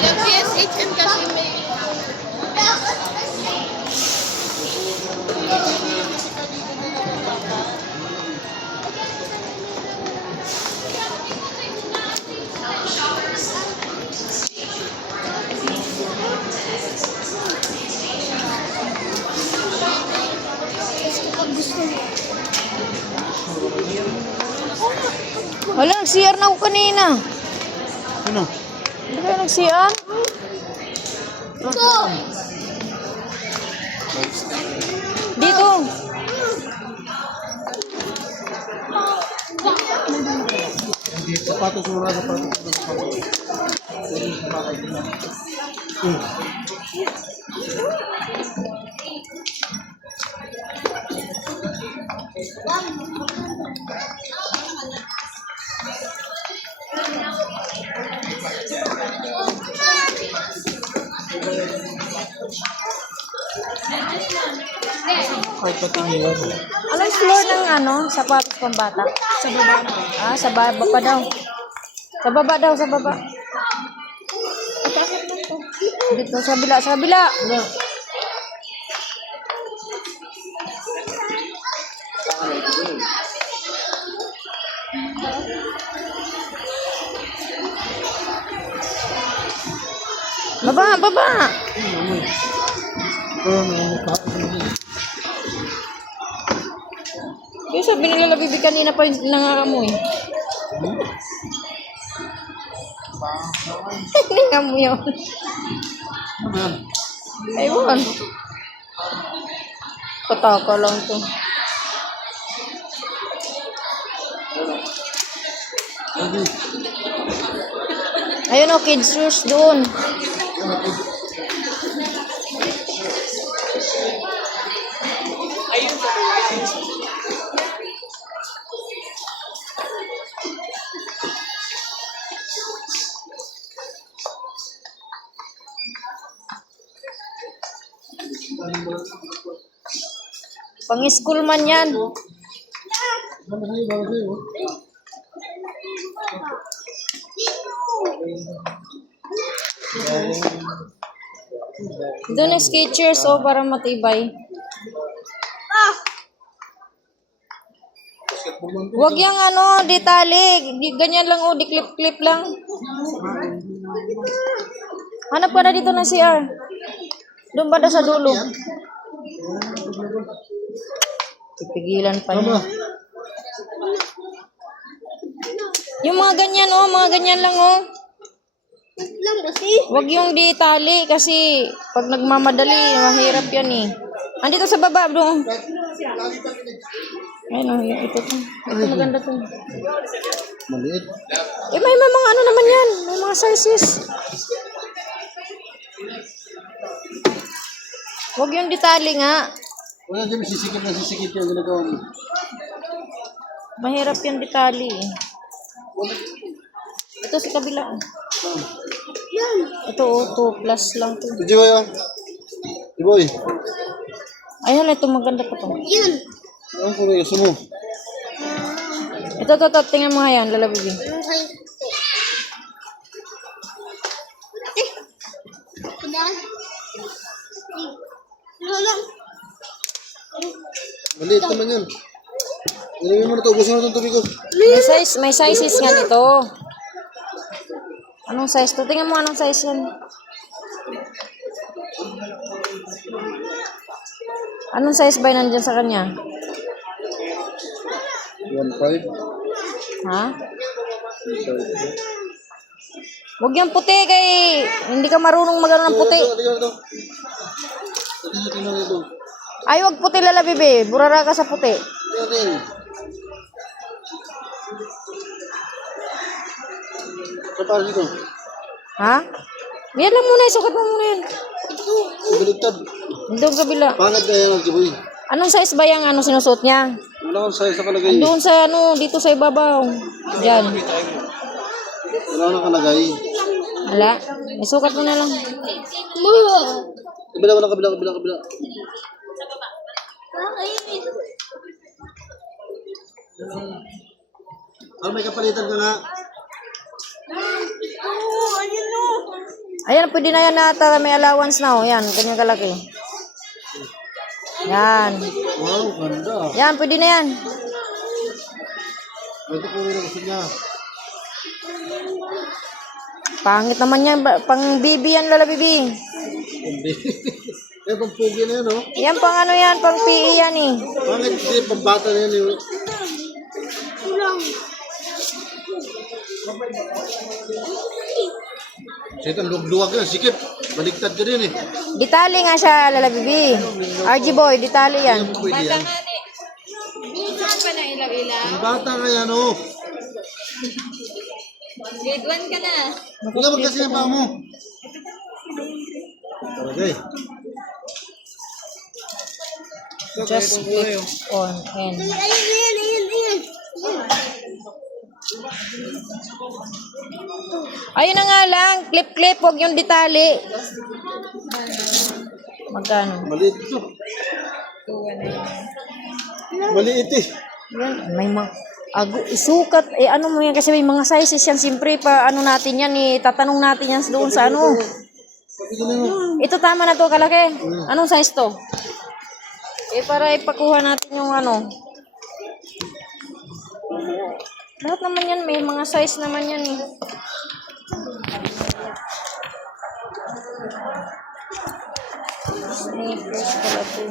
Yung PSHM kasi may... Wala, nag-CR na ako kanina. Ano? Hindi kayo nag-CR? Dito. Hindi, sapatos muna, sapatos. Ay, patingin. Anong floor ng sapatos pambata? Sa baba na. Ah, sa baba pa daw. Sa baba daw, sa baba. Dito, sa kabila, sa kabila. Baba, baba. Yung sabi nila Bibi kanina pa yung nangangamoy. Nangangamoy yun. Ayun. Pataka lang to. Ayun o, kids shoes doon. Pang-school man yan. Doon ang Skechers para matibay. Huwag yung detali. Ganyan lang di clip-clip lang. Hanap ka na dito ng CR. Doon ba daw sa dulo? Pipigilan pa niya. Yung mga ganyan mga ganyan lang Huwag yung ditali kasi pag nagmamadali, mahirap yan Andito sa baba, bro. Ayun ito to. Ito maganda to. Maliit. May mga naman yan. May mga sizes. Huwag yung detali nga. Wala dyan, sisikip yung ginagawa mo. Mahirap yung detali Ito sa kabila. Ito 2 plus lang to. Di ba yun? Di boy? Ayun, ito maganda pa to. Yun. Ang puro yung sumo. Ito, tingnan mo nga yan, lalabibi. Maliit naman yan. Nilagay mo na ito. Ubusin mo na itong tubig ko. May sizes nga nito. Anong size to? Tingnan mo anong size yan. Anong size ba nandyan sa kanya? 1.5. Ha? Huwag yung puti kay hindi ka marunong magano ng puti. Ito. Ay, huwag puti lalabibi. Burara ka sa puti. Sa para dito. Ha? Yan lang muna, isukat mo muna yan. Baligtad. Doon kabila. Pangit kaya ng Jiboy. Anong size ba yung ano sinusuot niya? Wala kang size sa kalagay. Doon sa ano, dito sa ibabaw. Diyan. Wala kang kalagay. Wala. Isukat mo na lang. Kabila mo na, kabila. Ano may kapalitan ka nga? Ayan, pwede na yan nata. May allowance na, oh. Yan, ganyan kalaki. Yan. Wow, ganda. Yan, pwede na yan. Pwede po yung gusto niya. Pangit naman yan. Pang bibi yan, Lola Bibi. Hindi. Eh, pampugi na yan, oh. Yan, pang ano yan. Pang PE yan, eh. Pangit, hindi, pambata na yan, eh. Sitan, lugluwag yan, sikip. Baligtad ka din, eh. Ditali nga siya, Lola Bibi. RG Boy, ditali yan. Pwede yan. Saan pa na ilaw-ilaw? Ang bata ka yan, oh. Grade 1 ka na. Wala mo kasi yung paa mo. Okay. Just click on and. Ayun na nga lang. Clip-clip. Huwag yung ditali. Magkano? Maliit ito. Maliit eh. Yan. May mga... isukat. Eh, ano mo yan? Kasi may mga sizes yan. Siyempre, pa ano natin yan. Tatanong natin yan doon sa ano. Ito tama na to, kalaki. Anong size to? Eh, para ipakuha natin yung ano. Lahat naman yan. May mga size naman yan eh. Sneakers pala to.